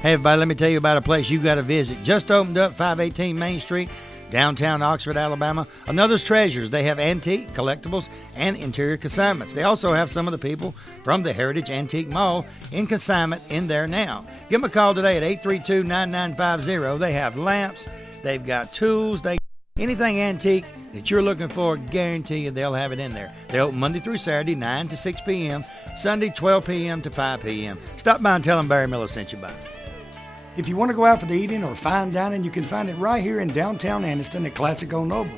Hey everybody, let me tell you about a place you got to visit. Just opened up, 518 Main Street, downtown Oxford, Alabama. Another's Treasures. They have antique, collectibles, and interior consignments. They also have some of the people from the Heritage Antique Mall in consignment in there now. Give them a call today at 832-9950. They have lamps, they've got tools, anything antique that you're looking for, guarantee you they'll have it in there. They open Monday through Saturday, 9 to 6 p.m., Sunday, 12 p.m. to 5 p.m. Stop by and tell them Barry Miller sent you by. If you want to go out for the eating or fine dining, you can find it right here in downtown Anniston at Classic Old Noble.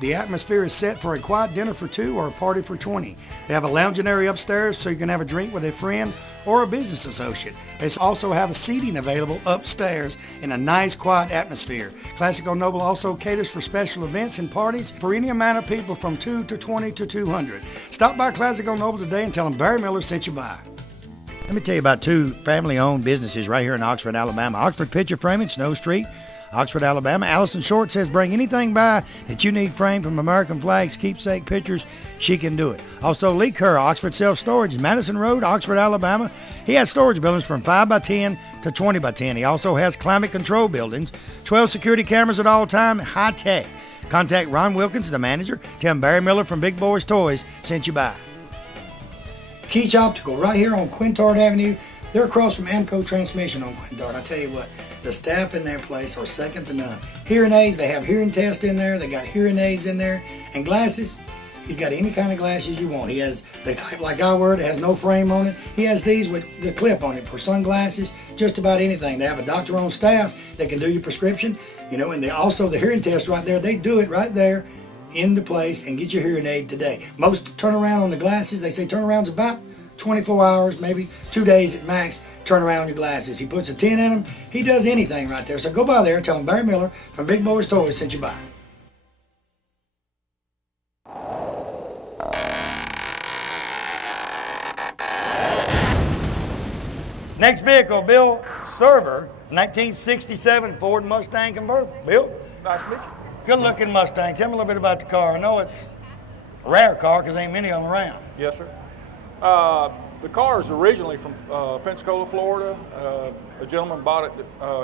The atmosphere is set for a quiet dinner for 2 or a party for 20. They have a lounging area upstairs so you can have a drink with a friend or a business associate. They also have a seating available upstairs in a nice quiet atmosphere. Classic Old Noble also caters for special events and parties for any amount of people from 2 to 20 to 200. Stop by Classic Old Noble today and tell them Barry Miller sent you by. Let me tell you about 2 family-owned businesses right here in Oxford, Alabama. Oxford Picture Framing, Snow Street, Oxford, Alabama. Allison Short says bring anything by that you need framed from American flags, keepsake pictures. She can do it. Also, Lee Kerr, Oxford Self Storage, Madison Road, Oxford, Alabama. He has storage buildings from 5x10 to 20x10. He also has climate control buildings, 12 security cameras at all time, high tech. Contact Ron Wilkins, the manager. Tell him Barry Miller from Big Boyz Toyz sent you by. Keach Optical, right here on Quintard Avenue. They're across from Amco Transmission on Quintard. I tell you what, the staff in their place are second to none. Hearing aids, they have hearing tests in there. They got hearing aids in there. And glasses, he's got any kind of glasses you want. He has the type like I wear, it has no frame on it. He has these with the clip on it for sunglasses, just about anything. They have a doctor on staff that can do your prescription, and they also the hearing test right there. They do it right there in the place and get your hearing aid today. Most turnaround on the glasses, they say turnaround's about 24 hours, maybe 2 days at max. Turn around your glasses. He puts a 10 in them. He does anything right there. So go by there and tell him Barry Miller from Big Boyz Toyz sent you by. Next vehicle, Bill Server, 1967 Ford Mustang Convertible. Bill? Nice to meet you. Good looking Mustang. Tell me a little bit about the car. I know it's a rare car because ain't many of them around. Yes, sir. The car is originally from Pensacola, Florida. A gentleman bought it,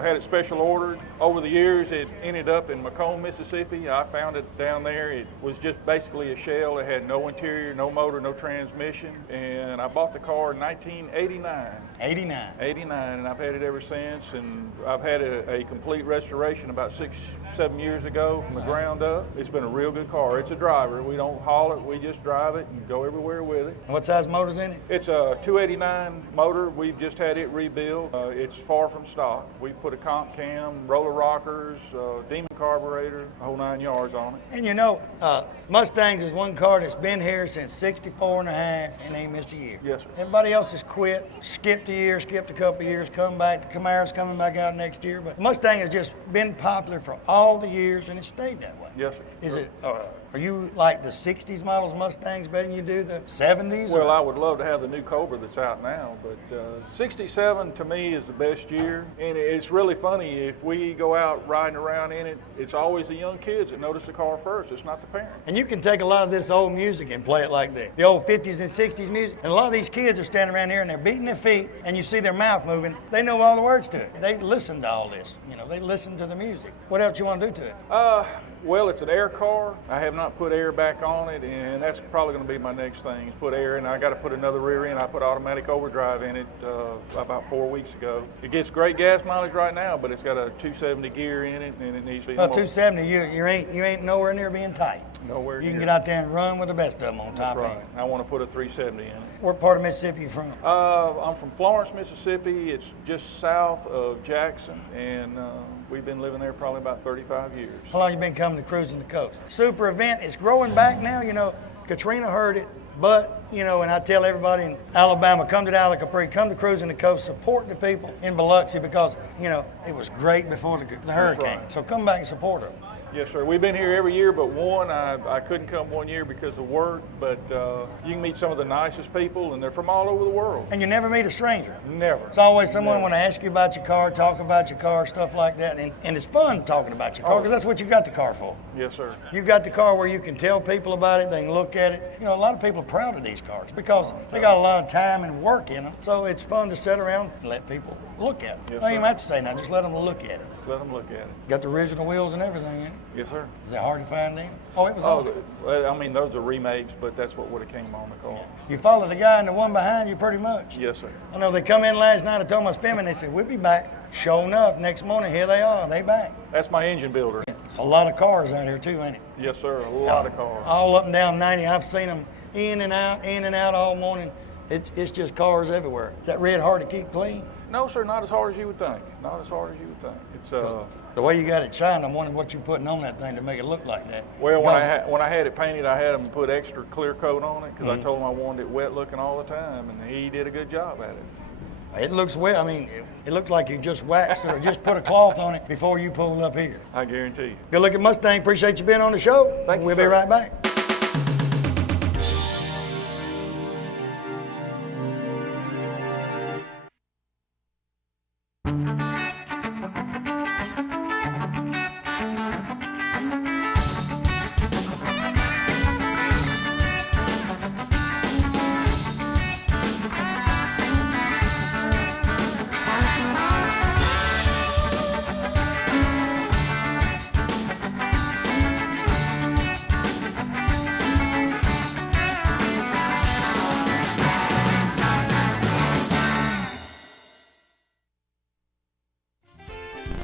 had it special ordered. Over the years, it ended up in Macomb, Mississippi. I found it down there. It was just basically a shell. It had no interior, no motor, no transmission. And I bought the car in 1989. 89, and I've had it ever since. And I've had a complete restoration about 6-7 years ago from the ground up. It's been a real good car. It's a driver. We don't haul it. We just drive it and go everywhere with it. And what size motor's in it? It's a 289 motor. We've just had it rebuilt. It's far from stock. We put a comp cam, roller rockers, Demon carburetor, the whole 9 yards on it. And Mustangs is one car that's been here since 64 and a half and ain't missed a year. Yes, sir. Everybody else has quit, skipped a year, skipped a couple of years, come back. The Camara's coming back out next year. But Mustang has just been popular for all the years and it stayed that way. Yes, sir. Is it? Are you like the 60s models Mustangs better than you do the 70s? Well, I would love to have the new Cobra that's out now, but 67 to me is the best year. And it's really funny, if we go out riding around in it, it's always the young kids that notice the car first. It's not the parent. And you can take a lot of this old music and play it like that. The old 50s and 60s music. And a lot of these kids are standing around here and they're beating their feet and you see their mouth moving. They know all the words to it. They listen to all this. They listen to the music. What else you want to do to it? Well, it's an air car. I have not put air back on it, and that's probably going to be my next thing, is put air in. I got to put another rear end. I put automatic overdrive in it about 4 weeks ago. It gets great gas mileage right now, but it's got a 270 gear in it, and it needs to be Well, 270, you ain't nowhere near being tight. Nowhere near. You can get out there and run with the best of them on top That's right. end. I want to put a 370 in it. What part of Mississippi you from? I'm from Florence, Mississippi. It's just south of Jackson, and we've been living there probably about 35 years. How long you been coming to Cruising the Coast? Super event. It's growing back now. Katrina heard it, but, and I tell everybody in Alabama, come to the Isle of Capri, come to Cruising the Coast, support the people in Biloxi because, it was great before the hurricane. Right. So come back and support them. Yes, sir. We've been here every year but one. I couldn't come one year because of work, but you can meet some of the nicest people, and they're from all over the world. And you never meet a stranger. Never. It's always someone want to ask you about your car, talk about your car, stuff like that. And it's fun talking about your car because that's what you got the car for. Yes, sir. You got the car where you can tell people about it, they can look at it. You know, a lot of people are proud of these cars because they got a lot of time and work in them. So it's fun to sit around and let people look at it. Yes, I don't even sir. have to say nothing, just let them look at it. Just let them look at it. Got the original wheels and everything in it. Yes, sir. Is it hard to find them? Oh, it was on it. I mean, those are remakes, but that's what would have came on the car. You follow the guy and the one behind you pretty much. Yes, sir. I know they come in last night, I told my spinman, they said, we'll be back. Sure enough, next morning, here they are, they back. That's my engine builder. It's a lot of cars out here too, ain't it? Yes, sir. A lot of cars. All up and down 90. I've seen them in and out all morning. It's just cars everywhere. Is that red hard to keep clean? No, sir, not as hard as you would think. Not as hard as you would think. It's The way you got it shined, I'm wondering what you're putting on that thing to make it look like that. Well, when I had it painted, I had them put extra clear coat on it because I told him I wanted it wet looking all the time, and he did a good job at it. It looks wet. I mean, it looks like you just waxed it or just put a cloth on it before you pulled up here. I guarantee you. Good looking Mustang. Appreciate you being on the show. Thank you, We'll sir. be right back.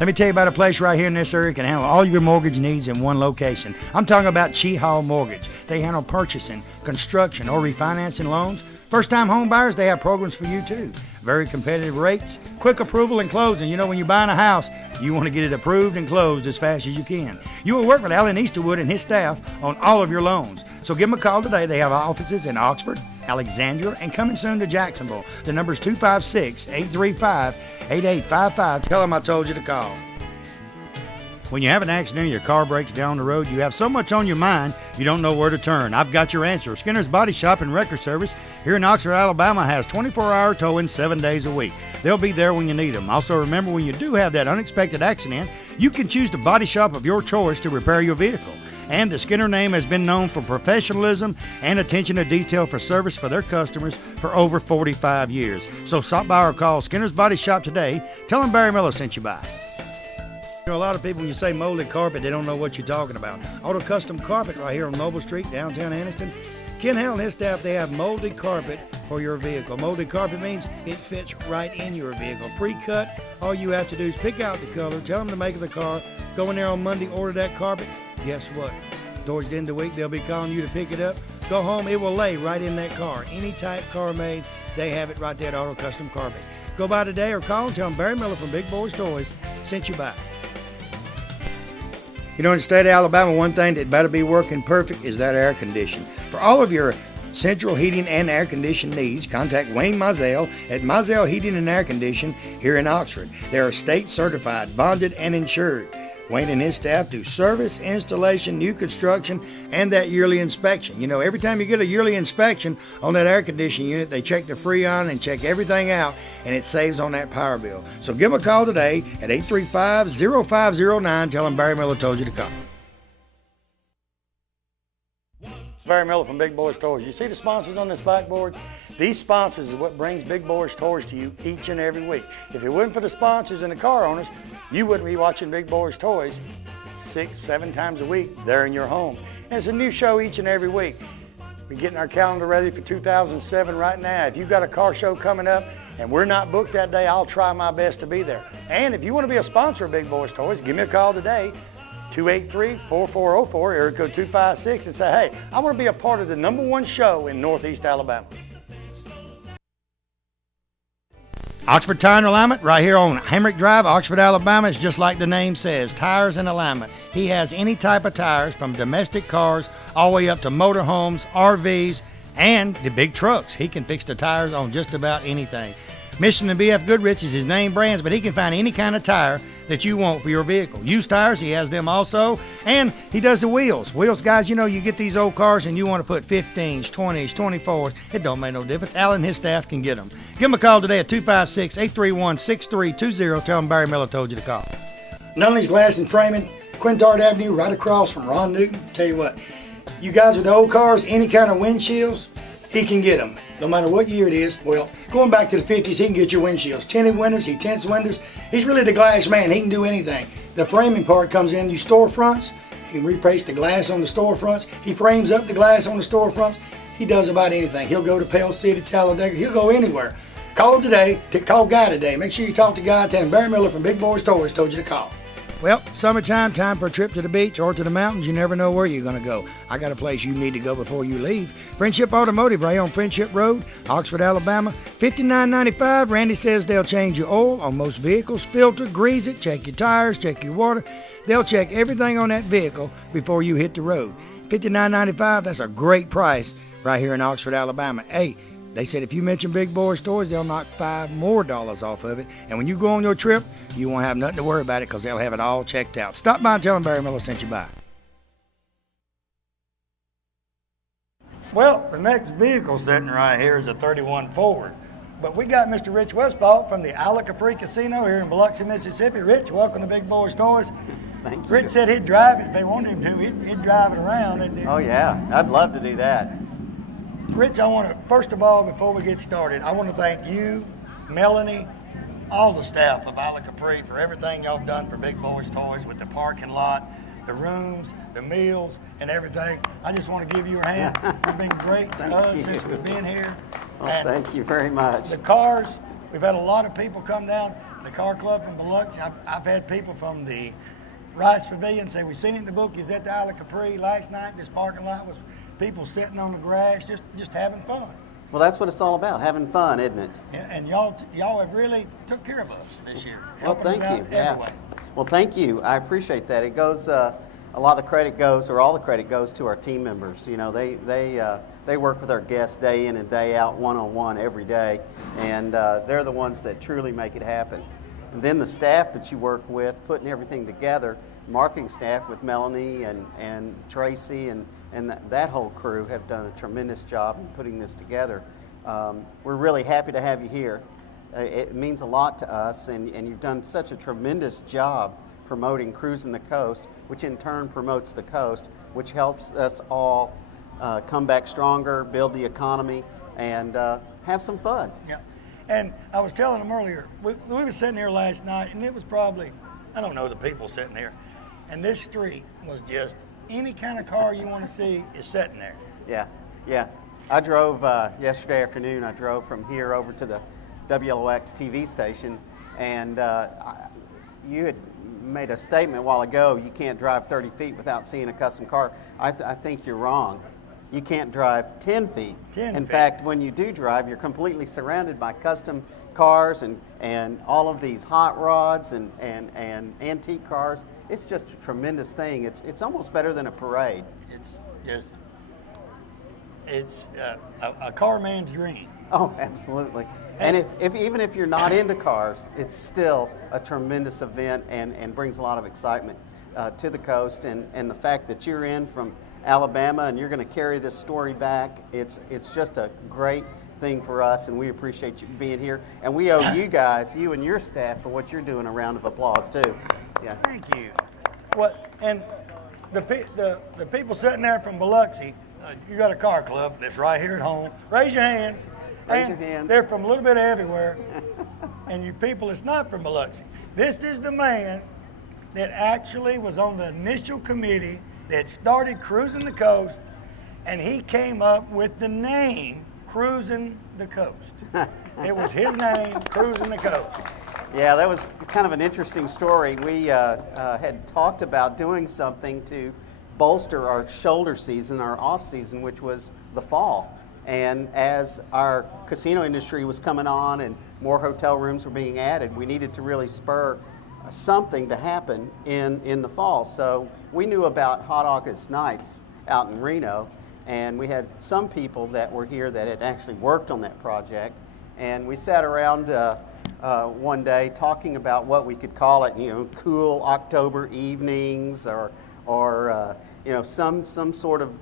Let me tell you about a place right here in this area that can handle all your mortgage needs in one location. I'm talking about Chi Hall Mortgage. They handle purchasing, construction, or refinancing loans. First-time home buyers, they have programs for you too. Very competitive rates, quick approval and closing. You know, when you're buying a house, you want to get it approved and closed as fast as you can. You will work with Alan Easterwood and his staff on all of your loans. So give them a call today. They have offices in Alexandria, and coming soon to Jacksonville. The number is 256-835-8855. Tell them I told you to call. When you have an accident and your car breaks down the road, you have so much on your mind, you don't know where to turn. I've got your answer. Skinner's Body Shop and Record Service here in Oxford, Alabama has 24-hour towing 7 days a week. They'll be there when you need them. Also remember, when you do have that unexpected accident, you can choose the body shop of your choice to repair your vehicle. And the Skinner name has been known for professionalism and attention to detail for service for their customers for over 45 years. So stop by or call Skinner's Body Shop today. Tell them Barry Miller sent you by. You know, a lot of people, when you say molded carpet, they don't know what you're talking about. Auto Custom Carpet right here on Noble Street, downtown Anniston. Ken Hale and his staff, they have molded carpet for your vehicle. Molded carpet means it fits right in your vehicle. Pre-cut, all you have to do is pick out the color, tell them the make of the car, go in there on Monday, order that carpet. Guess what? Towards the end of the week, they'll be calling you to pick it up. Go home, it will lay right in that car. Any type car made, they have it right there at Auto Custom Carpet. Go by today or call and tell them Barry Miller from Big Boyz Toyz sent you by. You know, in the state of Alabama, one thing that better be working perfect is that air condition. For all of your central heating and air conditioning needs, contact Wayne Mizell at Mizell Heating and Air Condition here in Oxford. They are state certified, bonded, and insured. Wayne and his staff do service, installation, new construction, and that yearly inspection. You know, every time you get a yearly inspection on that air conditioning unit, they check the Freon and check everything out, and it saves on that power bill. So give them a call today at 835-0509. Tell them Barry Miller told you to call. Barry Miller from Big Boyz Toyz. You see the sponsors on this backboard? These sponsors is what brings Big Boyz Toyz to you each and every week. If it wasn't for the sponsors and the car owners, you wouldn't be watching Big Boyz Toyz 6-7 times a week there in your home. And it's a new show each and every week. We're getting our calendar ready for 2007 right now. If you've got a car show coming up and we're not booked that day, I'll try my best to be there. And if you want to be a sponsor of Big Boyz Toyz, give me a call today. 283-4404, area code 256, and say, hey, I want to be a part of the #1 show in Northeast Alabama. Oxford Tire and Alignment, right here on Hamrick Drive, Oxford, Alabama. It's just like the name says, tires and alignment. He has any type of tires from domestic cars all the way up to motorhomes, RVs, and the big trucks. He can fix the tires on just about anything. Mission and BF Goodrich is his name brands, but he can find any kind of tire that you want for your vehicle. Used tires, he has them also. And he does the wheels. Wheels, guys, you know, you get these old cars and you want to put 15s, 20s, 24s. It don't make no difference. Alan and his staff can get them. Give him a call today at 256-831-6320. Tell him Barry Miller told you to call. Nunnally's Glass and Framing, Quintard Avenue, right across from Ron Newton. Tell you what, you guys with the old cars, any kind of windshields, he can get them. No matter what year it is. Well, going back to the 50s, he can get your windshields. Tinted windows, he tints windows. He's really the glass man. He can do anything. The framing part comes in, you storefronts. He can replace the glass on the storefronts. He frames up the glass on the storefronts. He does about anything. He'll go to Pell City, Talladega. He'll go anywhere. Call today. Call Guy today. Make sure you talk to Guy. Tell him Barry Miller from Big Boyz Toyz told you to call. Well, summertime, time for a trip to the beach or to the mountains. You never know where you're going to go. I got a place you need to go before you leave. Friendship Automotive right on Friendship Road, Oxford, Alabama. $59.95. Randy says they'll change your oil on most vehicles, filter, grease it, check your tires, check your water. They'll check everything on that vehicle before you hit the road. $59.95, that's a great price right here in Oxford, Alabama. Hey, they said if you mention Big Boyz Toyz, they'll knock $5 more off of it. And when you go on your trip, you won't have nothing to worry about it because they'll have it all checked out. Stop by and tell them Barry Miller sent you by. Well, the next vehicle sitting right here is a 31 Ford. But we got Mr. Rich Westfall from the Isla Capri Casino here in Biloxi, Mississippi. Rich, welcome to Big Boyz Toyz. Thank you. Rich said he'd drive it if they wanted him to. He'd drive it around. Oh, yeah. I'd love to do that. Rich, I want to, first of all, before we get started, I want to thank you, Melanie, all the staff of Isla Capri for everything y'all have done for Big Boyz Toyz with the parking lot, the rooms, the meals, and everything. I just want to give you your hand. You've been great to us since we've been here. Well, thank you very much. The cars, we've had a lot of people come down. The car club from Biloxi, I've had people from the Rice Pavilion say, we seen it in the book, is at the Isla Capri last night. This parking lot was people sitting on the grass, just having fun. Well, that's what it's all about, having fun, isn't it? And y'all have really took care of us this year. Well, thank you. Yeah. Well, thank you. I appreciate that. It goes, a lot of the credit goes, or all the credit goes to our team members. You know, they work with our guests day in and day out, one-on-one every day, and they're the ones that truly make it happen. And then the staff that you work with, putting everything together, marketing staff with Melanie and Tracy and that whole crew have done a tremendous job in putting this together. We're really happy to have you here. It means a lot to us, and you've done such a tremendous job promoting Cruising the Coast, which in turn promotes the coast, which helps us all come back stronger, build the economy, and have some fun. Yeah. And I was telling them earlier, we were sitting here last night, and it was probably, I don't know, the people sitting here, and this street was just any kind of car you want to see is sitting there. Yeah. I drove yesterday afternoon. I drove from here over to the WLOX TV station, and you had made a statement a while ago, you can't drive 30 feet without seeing a custom car. I think you're wrong. You can't drive 10 feet. In fact, when you do drive, you're completely surrounded by custom cars and all of these hot rods and antique cars. It's just a tremendous thing. It's almost better than a parade. It's a car man's dream. Oh, absolutely. And even if you're not into cars, it's still a tremendous event and brings a lot of excitement to the coast. And the fact that you're in from Alabama and you're going to carry this story back, it's just a great thing for us, and we appreciate you being here. And we owe you guys, you and your staff, for what you're doing, a round of applause too. Yeah. Thank you. And the people sitting there from Biloxi, you got a car club that's right here at home. Raise your hands. Raise your hands. They're from a little bit everywhere. And you people that's not from Biloxi. This is the man that actually was on the initial committee that started Cruising the Coast, and he came up with the name Cruising the Coast. It was his name, Cruising the Coast. Yeah, that was kind of an interesting story. We had talked about doing something to bolster our shoulder season, our off season, which was the fall. And as our casino industry was coming on and more hotel rooms were being added, we needed to really spur something to happen in the fall. So we knew about Hot August Nights out in Reno, and we had some people that were here that had actually worked on that project. And we sat around one day talking about what we could call it, you know, cool October evenings or you know, some sort of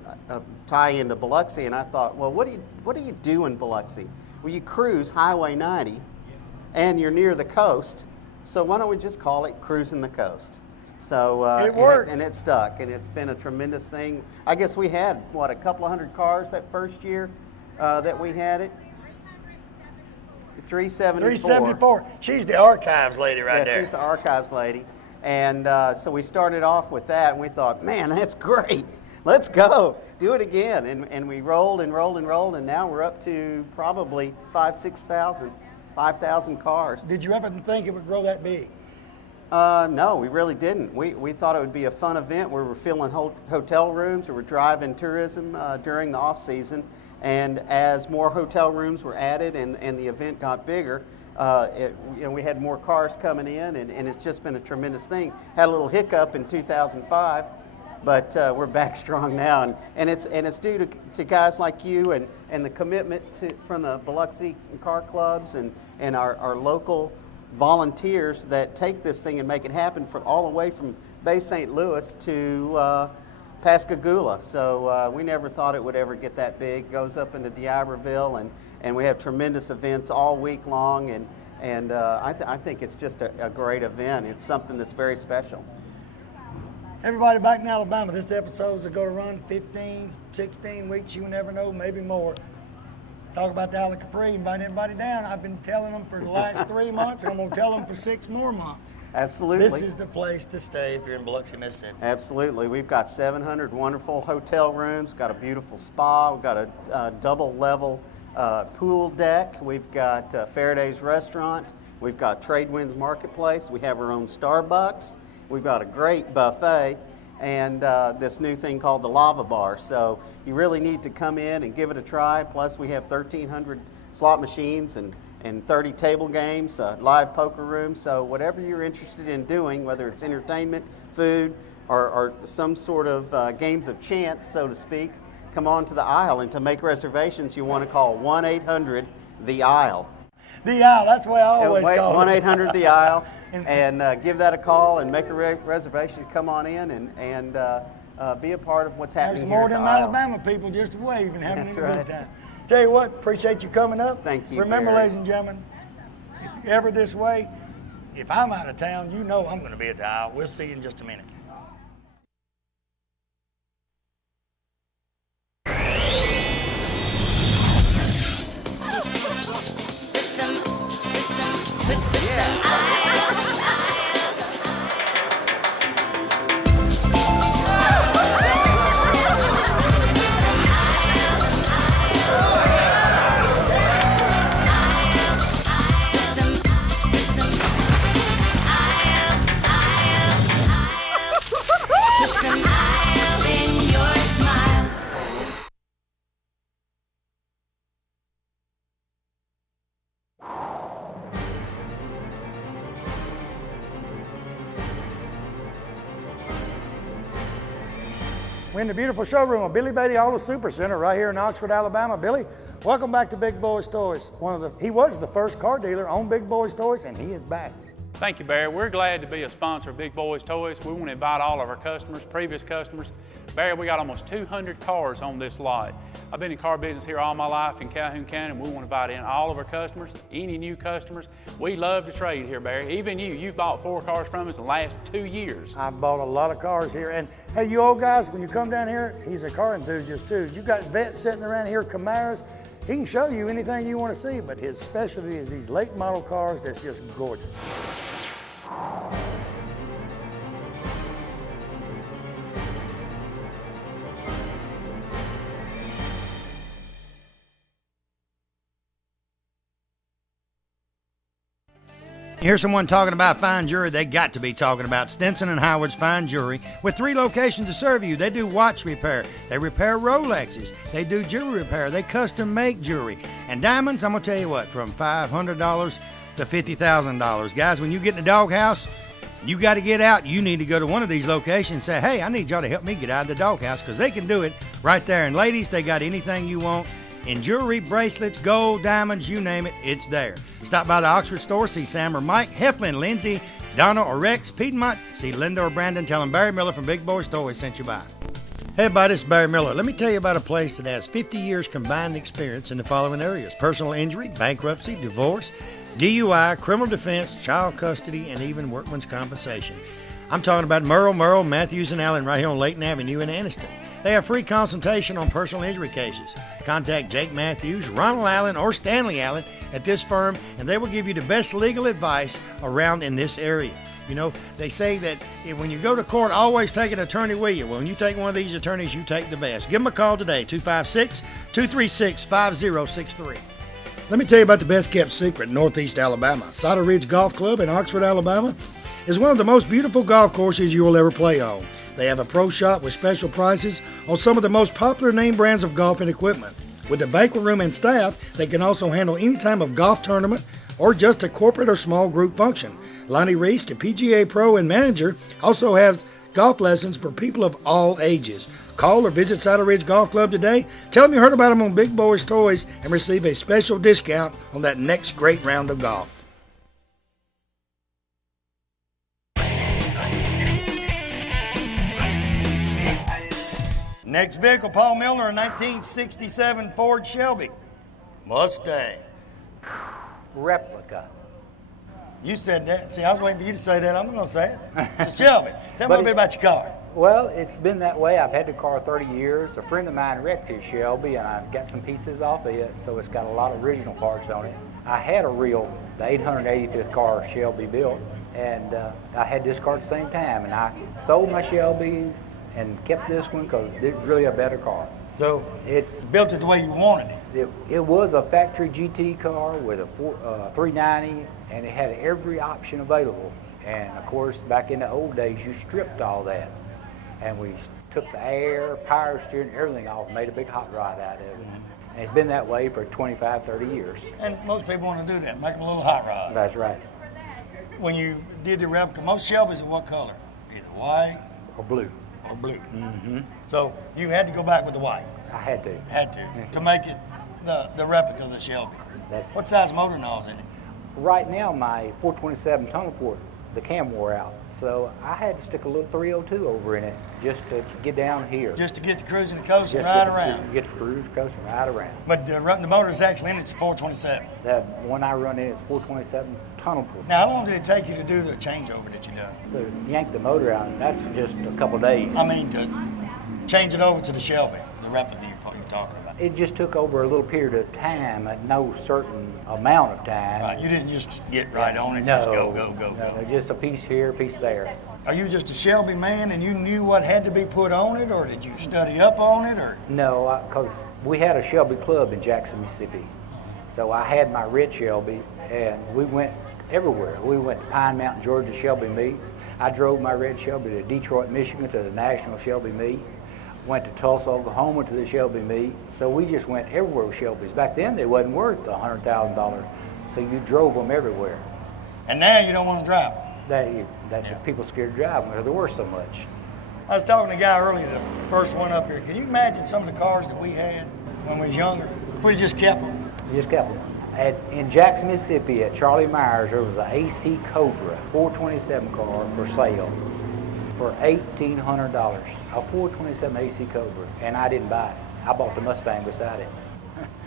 tie into Biloxi. And I thought, well, what do you do in Biloxi? Well, you cruise Highway 90, and you're near the coast. So why don't we just call it Cruising the Coast? So it worked, and it stuck, and it's been a tremendous thing. I guess we had what, a couple of hundred cars that first year that we had it. 374. She's the archives lady right there. Yeah, she's the archives lady. And so we started off with that, and we thought, man, that's great. Let's go. Do it again. And we rolled and rolled and rolled, and now we're up to probably 5,000 cars. Did you ever think it would grow that big? No, we really didn't. We thought it would be a fun event where we're filling hotel rooms, or we're driving tourism during the off season. And as more hotel rooms were added and the event got bigger, you know, we had more cars coming in, and it's just been a tremendous thing. Had a little hiccup in 2005, but we're back strong now, and it's due to guys like you and the commitment from the Biloxi car clubs and our local volunteers that take this thing and make it happen all the way from Bay St. Louis to Pascagoula. So we never thought it would ever get that big. It goes up into D'Iberville, and we have tremendous events all week long, and I think it's just a great event. It's something that's very special. Everybody back in Alabama, this episode's going to run 15, 16 weeks, you never know, maybe more. Talk about the Isle of Capri, invite everybody down. I've been telling them for the last 3 months, and I'm going to tell them for 6 more months. Absolutely. This is the place to stay if you're in Biloxi, Mississippi. Absolutely. We've got 700 wonderful hotel rooms, got a beautiful spa, we've got a double level pool deck, we've got Faraday's Restaurant, we've got Tradewinds Marketplace, we have our own Starbucks, we've got a great buffet, and this new thing called the Lava Bar. So you really need to come in and give it a try. Plus we have 1,300 slot machines and 30 table games, live poker room. So whatever you're interested in doing, whether it's entertainment, food, or some sort of games of chance, so to speak, come on to the Isle. And to make reservations, you want to call 1-800-THE-ISLE. The Isle, that's the way I always call it. 1-800-THE-ISLE, and give that a call and make a reservation. Come on in and be a part of what's happening here at the There's more Isle. than Alabama people just waving, having That's a right. good time. Tell you what, appreciate you coming up. Thank you, Remember, Barry. ladies and gentlemen, if you're ever this way, if I'm out of town, you know I'm going to be at the Isle. We'll see you in just a minute. Put some eyes. We're in the beautiful showroom of Billy Beatty Auto Super Center right here in Oxford, Alabama. Billy, welcome back to Big Boyz Toys. He was the first car dealer on Big Boyz Toys, and he is back. Thank you, Barry. We're glad to be a sponsor of Big Boyz Toys. We want to invite all of our customers, previous customers. Barry, we got almost 200 cars on this lot. I've been in car business here all my life in Calhoun County, and we want to invite in all of our customers, any new customers. We love to trade here, Barry. Even you've bought 4 cars from us in the last 2 years. I've bought a lot of cars here, and hey, you old guys, when you come down here, he's a car enthusiast too. You got vets sitting around here, Camaros. He can show you anything you want to see, but his specialty is these late model cars that's just gorgeous. Here's someone talking about fine jewelry. They got to be talking about Stinson and Howard's Fine Jewelry with 3 locations to serve you. They do watch repair. They repair Rolexes. They do jewelry repair. They custom make jewelry. And diamonds, I'm going to tell you what, from $500 to $50,000. Guys, when you get in the doghouse, you got to get out. You need to go to one of these locations and say, hey, I need y'all to help me get out of the doghouse, because they can do it right there. And ladies, they got anything you want In jewelry, bracelets, gold, diamonds, you name it, it's there. Stop by the Oxford store, see Sam or Mike, Heflin, Lindsay, Donna or Rex, Piedmont, see Linda or Brandon, tell them Barry Miller from Big Boyz Toys sent you by. Hey everybody, this is Barry Miller. Let me tell you about a place that has 50 years combined experience in the following areas: personal injury, bankruptcy, divorce, DUI, criminal defense, child custody, and even workman's compensation. I'm talking about Merle, Matthews, and Allen right here on Layton Avenue in Anniston. They have free consultation on personal injury cases. Contact Jake Matthews, Ronald Allen, or Stanley Allen at this firm, and they will give you the best legal advice around in this area. You know, they say that when you go to court, always take an attorney with you. Well, when you take one of these attorneys, you take the best. Give them a call today, 256-236-5063. Let me tell you about the best kept secret in Northeast Alabama. Cider Ridge Golf Club in Oxford, Alabama is one of the most beautiful golf courses you will ever play on. They have a pro shop with special prices on some of the most popular name brands of golf and equipment. With a banquet room and staff, they can also handle any type of golf tournament or just a corporate or small group function. Lonnie Reese, the PGA Pro and manager, also has golf lessons for people of all ages. Call or visit Cider Ridge Golf Club today. Tell them you heard about them on Big Boyz Toys and receive a special discount on that next great round of golf. Next vehicle, Paul Milner, a 1967 Ford Shelby Mustang. Replica. You said that. See, I was waiting for you to say that. I'm going to say it. It's a Shelby. Tell me a bit about your car. Well, it's been that way. I've had the car 30 years. A friend of mine wrecked his Shelby, and I got some pieces off of it, so it's got a lot of original parts on it. I had the 885th car Shelby built, and I had this car at the same time, and I sold my Shelby and kept this one because it's really a better car. So it's built it the way you wanted it. It was a factory GT car with a 390, and it had every option available. And of course, back in the old days, you stripped all that. And we took the air, power steering, everything off and made a big hot rod out of it. And it's been that way for 25, 30 years. And most people want to do that, make them a little hot rod. That's right. When you did the replica, most Shelbys are what color? Either white Or blue. or blue. Mm-hmm. So you had to go back with the white. I had to. To make it the replica of the Shelby. What size motor nose in it? Right now, my 427 tunnel port, the cam wore out. So I had to stick a little 302 over in it just to get down here. Just to get the cruising the coast and ride around. Get the cruising coast and ride around. But the motor is actually in it's 427. That one I run in is 427 tunnel port. Now, how long did it take you to do the changeover that you done? To yank the motor out, that's just a couple days. I mean, to change it over to the Shelby, the replica you're talking about. It just took over a little period of time, at no certain amount of time. Right, you didn't just get right on it, no, just go. No, just a piece here, a piece there. Are you just a Shelby man and you knew what had to be put on it, or did you study up on it, or? No, because we had a Shelby club in Jackson, Mississippi. So I had my red Shelby, and we went everywhere. We went to Pine Mountain, Georgia, Shelby meets. I drove my red Shelby to Detroit, Michigan, to the National Shelby meet. Went to Tulsa, Oklahoma to the Shelby meet. So we just went everywhere with Shelbys. Back then, they wasn't worth $100,000, so you drove them everywhere. And now you don't want to drive them. People scared to drive them because they were so much. I was talking to a guy earlier, the first one up here. Can you imagine some of the cars that we had when we was younger? We just kept them. Just kept them. In Jackson, Mississippi, at Charlie Myers, there was an AC Cobra 427 car for sale for $1,800. A 427 AC Cobra, and I didn't buy it. I bought the Mustang beside it.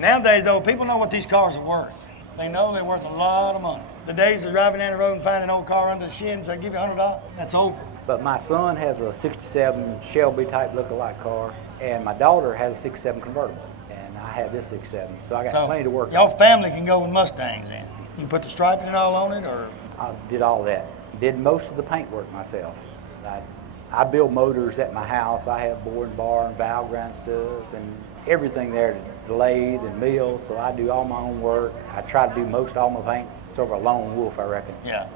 Nowadays, though, people know what these cars are worth. They know they're worth a lot of money. The days of driving down the road and finding an old car under the shed and say, give you $100, that's over. But my son has a 67 Shelby type look-alike car, and my daughter has a 67 Convertible, and I have this 67, so I got plenty to work Y'all on. family can go with Mustangs then. You put the striping and all on it, or? I did all that. Did most of the paint work myself. I build motors at my house. I have bore and bar and valve grind stuff and everything there, to lathe and mill, so I do all my own work. I try to do most all my paint. Sort of a lone wolf, I reckon. Yeah.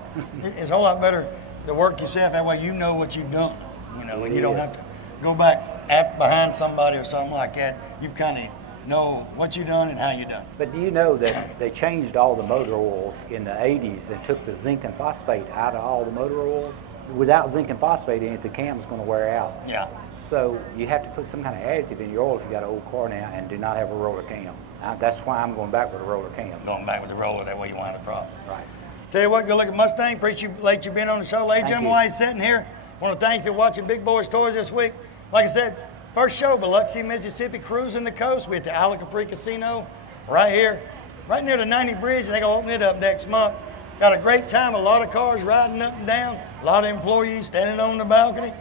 It's a whole lot better to work yourself. That way you know what you've done, and you don't have to go back behind somebody or something like that. You've kind of know what you done and how you done. But do you know that they changed all the motor oils in the 80s and took the zinc and phosphate out of all the motor oils? Without zinc and phosphate in it, the cam's going to wear out. Yeah. So you have to put some kind of additive in your oil if you got an old car now and do not have a roller cam. That's why I'm going back with a roller cam. Going back with the roller, that way you won't have a problem. Right. Tell you what, go look at Mustang. Appreciate you being on the show, ladies and gentlemen. While he's sitting here, I want to thank you for watching Big Boyz Toys this week. Like I said, first show, Biloxi, Mississippi, cruising the coast. We're at the Ala Capri Casino right here, right near the 90 Bridge. They're going to open it up next month. Got a great time, a lot of cars riding up and down, a lot of employees standing on the balcony.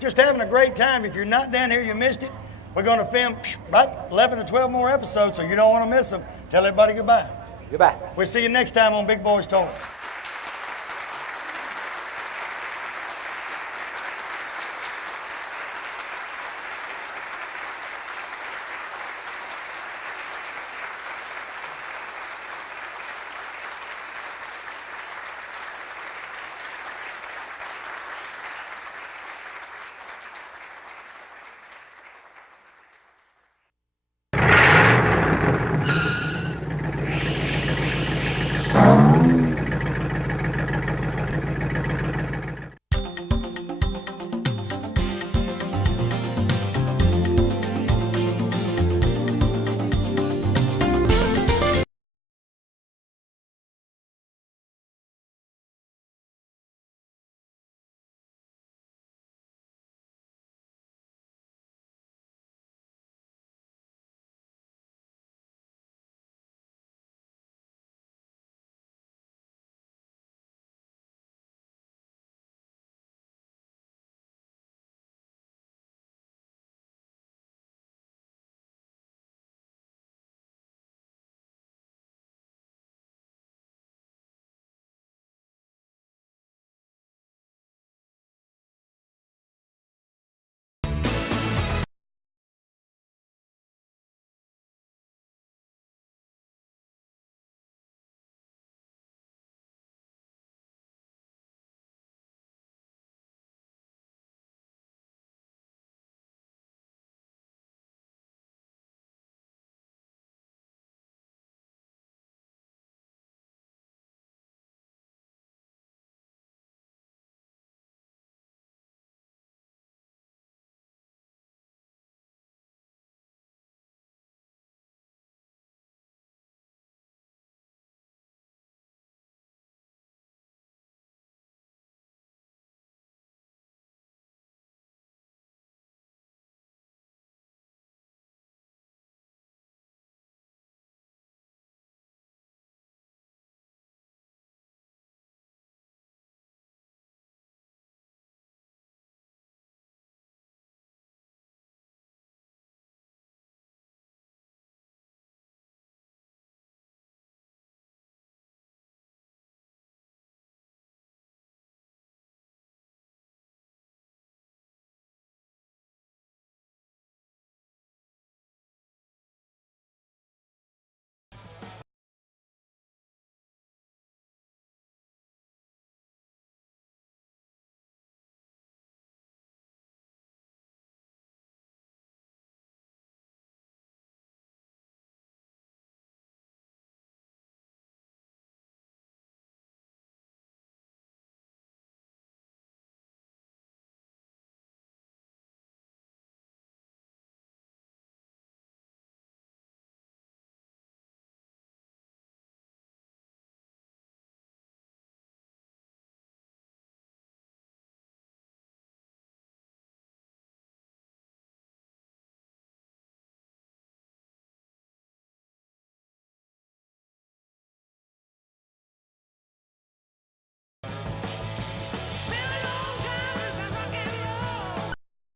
Just having a great time. If you're not down here, you missed it. We're going to film about 11 to 12 more episodes, so you don't want to miss them. Tell everybody goodbye. Goodbye. We'll see you next time on Big Boyz Toys.